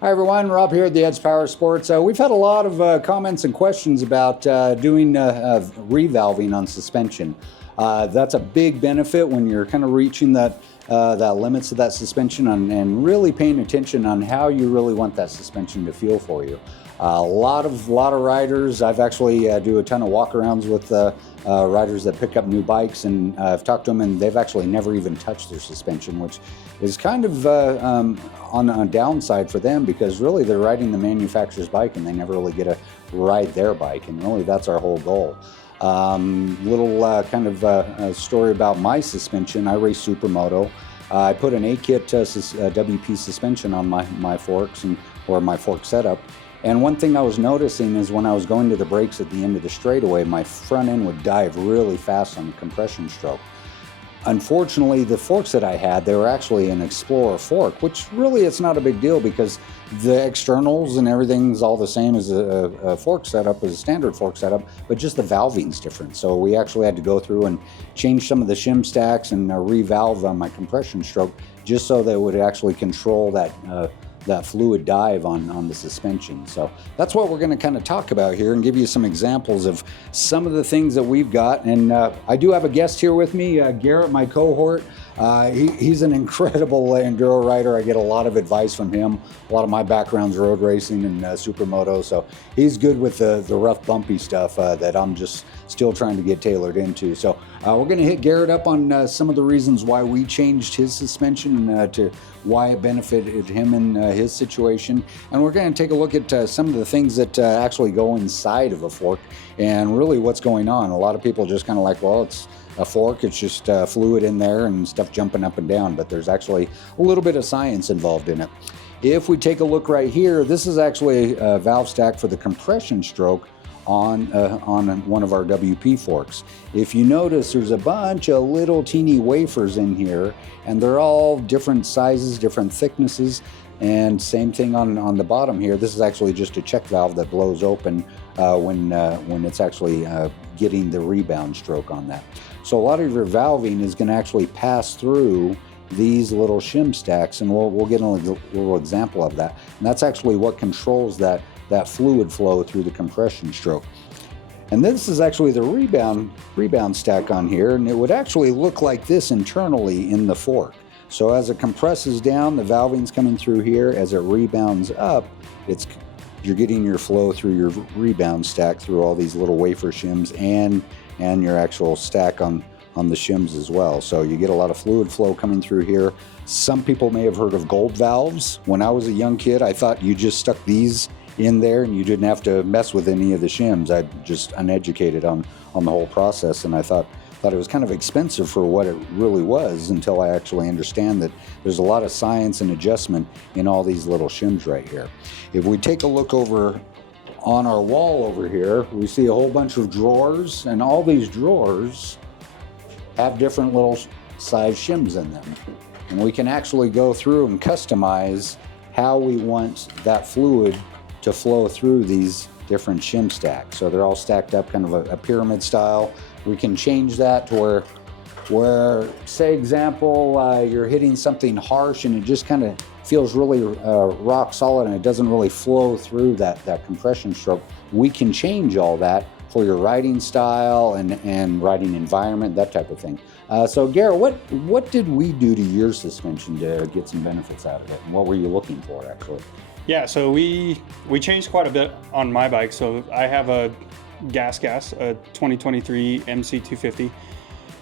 Hi everyone, Rob here at the Edge Power Sports. We've had a lot of comments and questions about doing revalving on suspension. That's a big benefit when you're kind of reaching that limits of that suspension and really paying attention on how you really want that suspension to feel for you. A lot of riders. I've actually do a ton of walkarounds with riders that pick up new bikes, and I've talked to them, and they've actually never even touched their suspension, which is kind of on a downside for them, because really they're riding the manufacturer's bike and they never really get to ride their bike, and really that's our whole goal. Kind of a story about my suspension. I race supermoto. I put an A-kit WP suspension on my forks or my fork setup. And one thing I was noticing is when I was going to the brakes at the end of the straightaway, my front end would dive really fast on the compression stroke. Unfortunately, the forks that I had, they were actually an Explorer fork, which really it's not a big deal because the externals and everything's all the same as a fork setup, as a standard fork setup, but just the valving's different. So we actually had to go through and change some of the shim stacks and revalve on my compression stroke just so that it would actually control that fluid dive on the suspension. So that's what we're going to kind of talk about here and give you some examples of some of the things that we've got. And I do have a guest here with me, Garrett, my cohort. He's an incredible enduro rider. I get a lot of advice from him. A lot of my background's road racing and supermoto, so he's good with the rough, bumpy stuff that I'm just still trying to get tailored into. So we're going to hit Garrett up on some of the reasons why we changed his suspension and to why it benefited him in his situation. And we're going to take a look at some of the things that actually go inside of a fork and really what's going on. A lot of people just kind of like, well, it's a fork, it's just fluid in there and stuff jumping up and down, but there's actually a little bit of science involved in it. If we take a look right here, this is actually a valve stack for the compression stroke on one of our WP forks. If you notice, there's a bunch of little teeny wafers in here, and they're all different sizes, different thicknesses, and same thing on the bottom here. This is actually just a check valve that blows open when it's actually getting the rebound stroke on that. So a lot of your valving is going to actually pass through these little shim stacks, and we'll get a little example of that. And that's actually what controls that fluid flow through the compression stroke. And this is actually the rebound stack on here, and it would actually look like this internally in the fork. So as it compresses down, the valving's coming through here. As it rebounds up, you're getting your flow through your rebound stack through all these little wafer shims and your actual stack on the shims as well. So you get a lot of fluid flow coming through here. Some people may have heard of gold valves. When I was a young kid, I thought you just stuck these in there and you didn't have to mess with any of the shims. I'm just uneducated on the whole process, and I thought it was kind of expensive for what it really was until I actually understand that there's a lot of science and adjustment in all these little shims right here. If we take a look over on our wall over here, we see a whole bunch of drawers, and all these drawers have different little size shims in them. And we can actually go through and customize how we want that fluid to flow through these different shim stacks. So they're all stacked up kind of a pyramid style. We can change that to where say example, you're hitting something harsh and it just kind of feels really rock solid and it doesn't really flow through that compression stroke. We can change all that for your riding style and riding environment, that type of thing. So Garrett, what did we do to your suspension to get some benefits out of it? And what were you looking for actually? Yeah, so we changed quite a bit on my bike. So I have a gas, a 2023 MC250.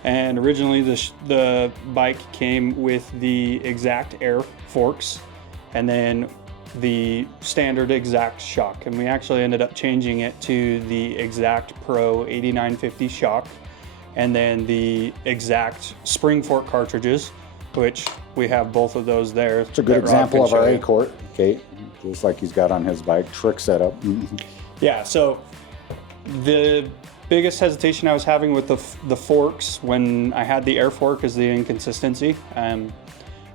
And originally the bike came with the Exact Air forks and then the standard Exact shock. And we actually ended up changing it to the Exact Pro 8950 shock and then the Exact spring fork cartridges, which we have both of those there. It's a good example of our A-Court, okay, just like he's got on his bike, trick setup. Yeah, so the biggest hesitation I was having with the forks when I had the air fork is the inconsistency.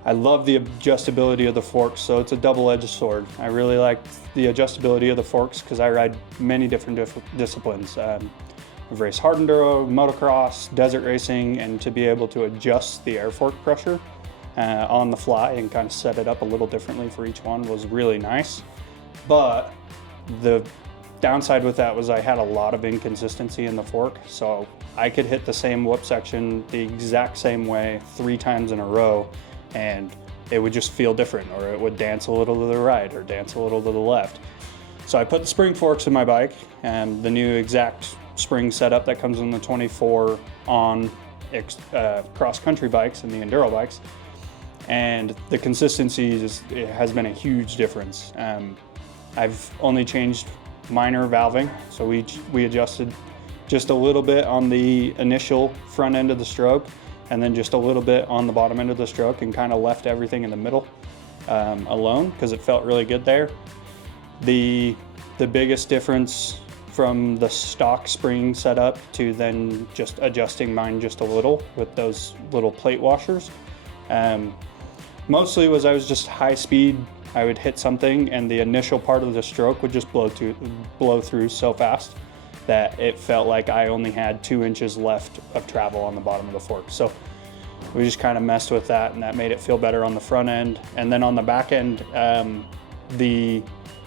I love the adjustability of the forks, so it's a double-edged sword. I really like the adjustability of the forks because I ride many different disciplines. I've raced hard enduro, motocross, desert racing, and to be able to adjust the air fork pressure on the fly and kind of set it up a little differently for each one was really nice. But the downside with that was I had a lot of inconsistency in the fork, so I could hit the same whoop section the exact same way 3 times in a row, and it would just feel different, or it would dance a little to the right or dance a little to the left. So I put the spring forks in my bike, and the new exact spring setup that comes in the 24 on cross-country bikes and the enduro bikes, and the consistency it has been a huge difference. I've only changed minor valving, so we adjusted just a little bit on the initial front end of the stroke, and then just a little bit on the bottom end of the stroke, and kind of left everything in the middle alone because it felt really good there. The biggest difference from the stock spring setup to then just adjusting mine just a little with those little plate washers, mostly was I was just high speed. I would hit something and the initial part of the stroke would just blow through so fast that it felt like I only had 2 inches left of travel on the bottom of the fork. So we just kind of messed with that, and that made it feel better on the front end. And then on the back end, the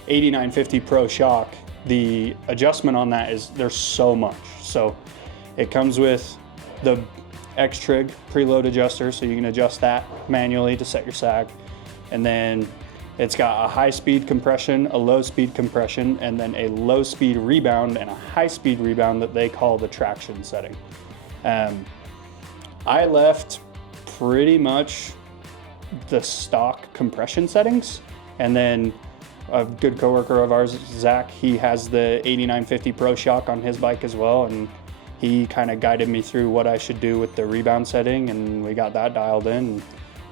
8950 Pro shock, the adjustment on that is there's so much. So it comes with the X-Trig preload adjuster, so you can adjust that manually to set your sag. And then it's got a high-speed compression, a low-speed compression, and then a low-speed rebound and a high-speed rebound that they call the traction setting. I left pretty much the stock compression settings, and then a good coworker of ours, Zach, he has the 8950 Pro shock on his bike as well, and he kind of guided me through what I should do with the rebound setting, and we got that dialed in. And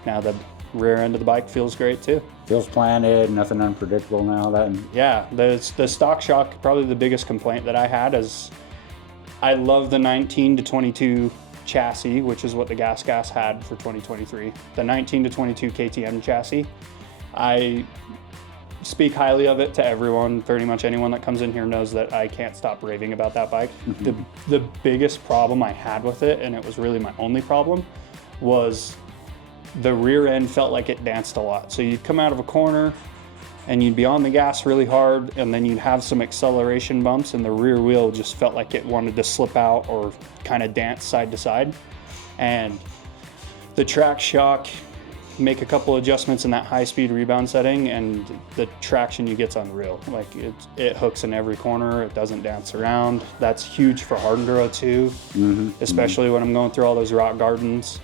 now the rear end of the bike feels great too. Feels planted, nothing unpredictable now. Yeah, the stock shock, probably the biggest complaint that I had is I love the 19 to 22 chassis, which is what the Gas had for 2023. The 19 to 22 KTM chassis, I speak highly of it to everyone. Pretty much anyone that comes in here knows that I can't stop raving about that bike. The biggest problem I had with it, and it was really my only problem, was the rear end felt like it danced a lot. So you'd come out of a corner and you'd be on the gas really hard, and then you'd have some acceleration bumps, and the rear wheel just felt like it wanted to slip out or kind of dance side to side. And the track shock, make a couple adjustments in that high speed rebound setting, and the traction you get's unreal. Like it hooks in every corner, it doesn't dance around. That's huge for hard enduro too, especially when I'm going through all those rock gardens.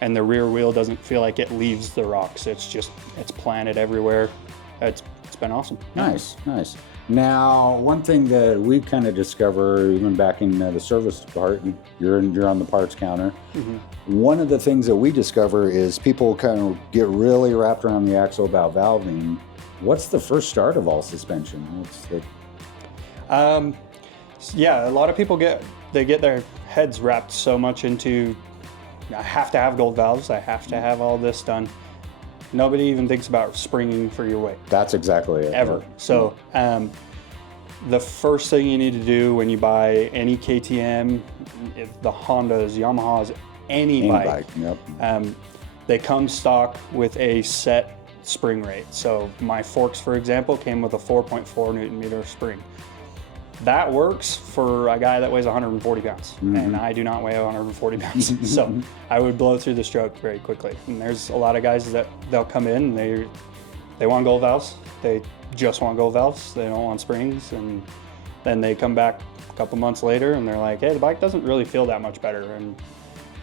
And the rear wheel doesn't feel like it leaves the rocks. It's planted everywhere. It's been awesome. Nice. Now, one thing that we kind of discover, even back in the service part, you're on the parts counter. One of the things that we discover is people kind of get really wrapped around the axle about valving. What's the first start of all suspension? Yeah, a lot of people get their heads wrapped so much into, I have to have gold valves, I have to have all this done. Nobody even thinks about springing for your weight. That's exactly it. Ever. So the first thing you need to do when you buy any KTM, the Hondas, Yamahas, any bike, they come stock with a set spring rate. So my forks, for example, came with a 4.4 Newton meter spring. That works for a guy that weighs 140 pounds, and I do not weigh 140 pounds. So I would blow through the stroke very quickly. And there's a lot of guys that they'll come in and they want gold valves. They just want gold valves. They don't want springs. And then they come back a couple months later and they're like, hey, the bike doesn't really feel that much better. And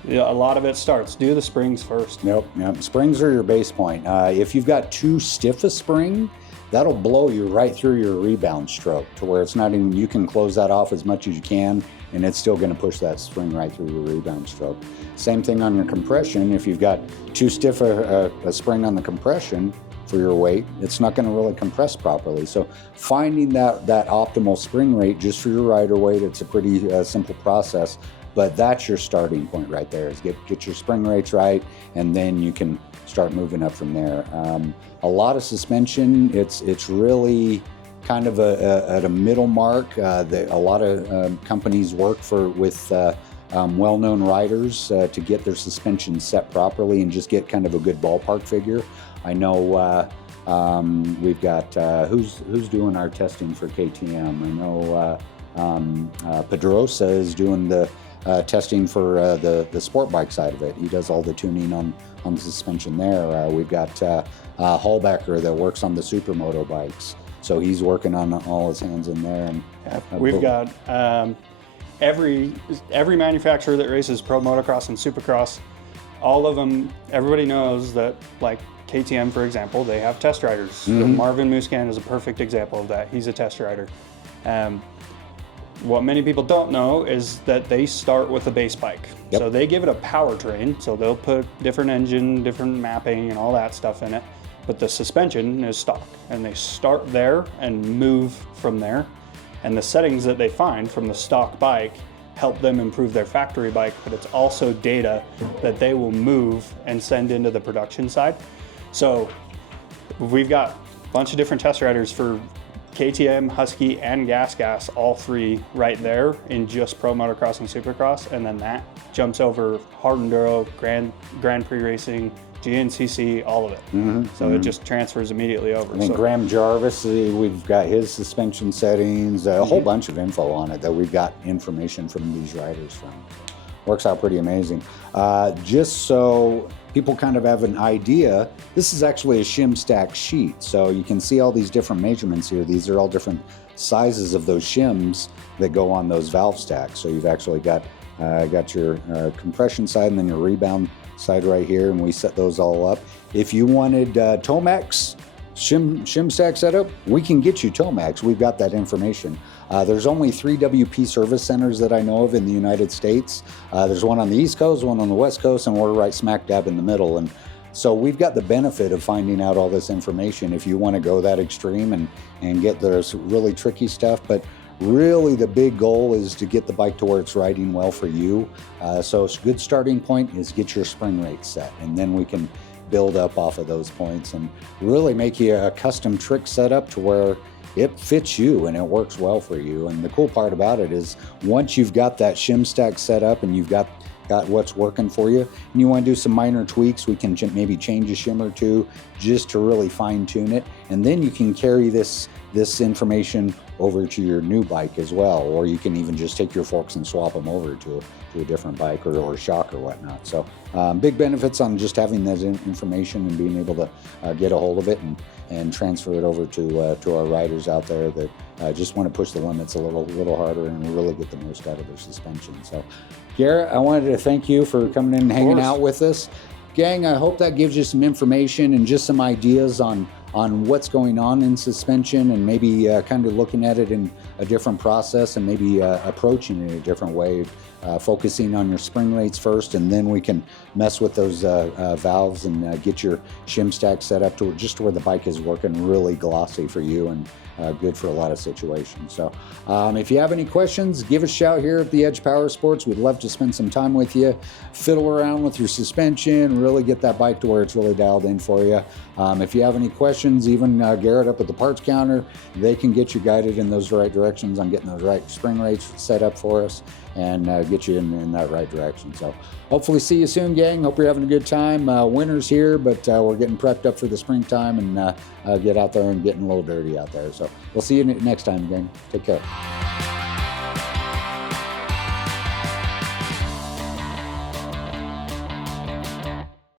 a lot of it starts, do the springs first. Yep. Springs are your base point. If you've got too stiff a spring, that'll blow you right through your rebound stroke to where it's not even, you can close that off as much as you can, and it's still going to push that spring right through your rebound stroke. Same thing on your compression. If you've got too stiff a spring on the compression for your weight, it's not going to really compress properly. So finding that optimal spring rate just for your rider weight, it's a pretty simple process, but that's your starting point right there, is get your spring rates right, and then you can start moving up from there. A lot of suspension, it's really kind of at a middle mark. A lot of companies work with well-known riders to get their suspension set properly and just get kind of a good ballpark figure. I know we've got who's doing our testing for KTM. I know Pedrosa is doing the testing for the sport bike side of it. He does all the tuning on the suspension there. We've got Hallbacker that works on the supermoto bikes, so he's working on all his hands in there. And we've got every manufacturer that races pro motocross and supercross, all of them. Everybody knows that, like KTM, for example, they have test riders. So Marvin Muscan is a perfect example of that. He's a test rider. What many people don't know is that they start with a base bike. Yep. So they give it a powertrain, so they'll put different engine, different mapping, and all that stuff in it. But the suspension is stock, and they start there and move from there. And the settings that they find from the stock bike help them improve their factory bike, but it's also data that they will move and send into the production side. So we've got a bunch of different test riders for KTM, Husky, and Gas, all three right there in just pro motocross and supercross, and then that jumps over hard enduro, Grand Prix racing, GNCC, all of it. So it just transfers immediately over. And then Graham Jarvis, we've got his suspension settings, a whole bunch of info on it that we've got information from these riders from. Works out pretty amazing. Just so people kind of have an idea, this is actually a shim stack sheet. So you can see all these different measurements here. These are all different sizes of those shims that go on those valve stacks. So you've actually got your compression side and then your rebound side right here, and we set those all up. If you wanted Tomax shim stack setup, we can get you Tomax. We've got that information. There's only 3 WP service centers that I know of in the United States. There's one on the East Coast, one on the West Coast, and we're right smack dab in the middle. And so we've got the benefit of finding out all this information if you want to go that extreme and get this really tricky stuff. But really the big goal is to get the bike to where it's riding well for you. So a good starting point is get your spring rate set, and then we can build up off of those points and really make you a custom trick setup to where it fits you and it works well for you. And the cool part about it is once you've got that shim stack set up and you've got what's working for you and you want to do some minor tweaks, we can maybe change a shim or two just to really fine tune it. And then you can carry this information over to your new bike as well, or you can even just take your forks and swap them over to a different bike or shock or whatnot. So big benefits on just having that information and being able to get a hold of it and transfer it over to our riders out there that just want to push the limits a little harder and really get the most out of their suspension. So Garrett, I wanted to thank you for coming in and hanging out with us. Gang, I hope that gives you some information and just some ideas on what's going on in suspension, and maybe kind of looking at it in a different process and maybe approaching it in a different way, focusing on your spring rates first, and then we can mess with those valves and get your shim stack set up to just where the bike is working really glossy for you and good for a lot of situations. So if you have any questions, give us a shout here at the Edge Power Sports. We'd love to spend some time with you, fiddle around with your suspension, really get that bike to where it's really dialed in for you. If you have any questions, even Garrett up at the parts counter, they can get you guided in those right directions on getting those right spring rates set up for us and get you in that right direction. So hopefully see you soon, gang. Hope you're having a good time. Winter's here, but we're getting prepped up for the springtime and get out there and getting a little dirty out there. So we'll see you next time, gang. Take care.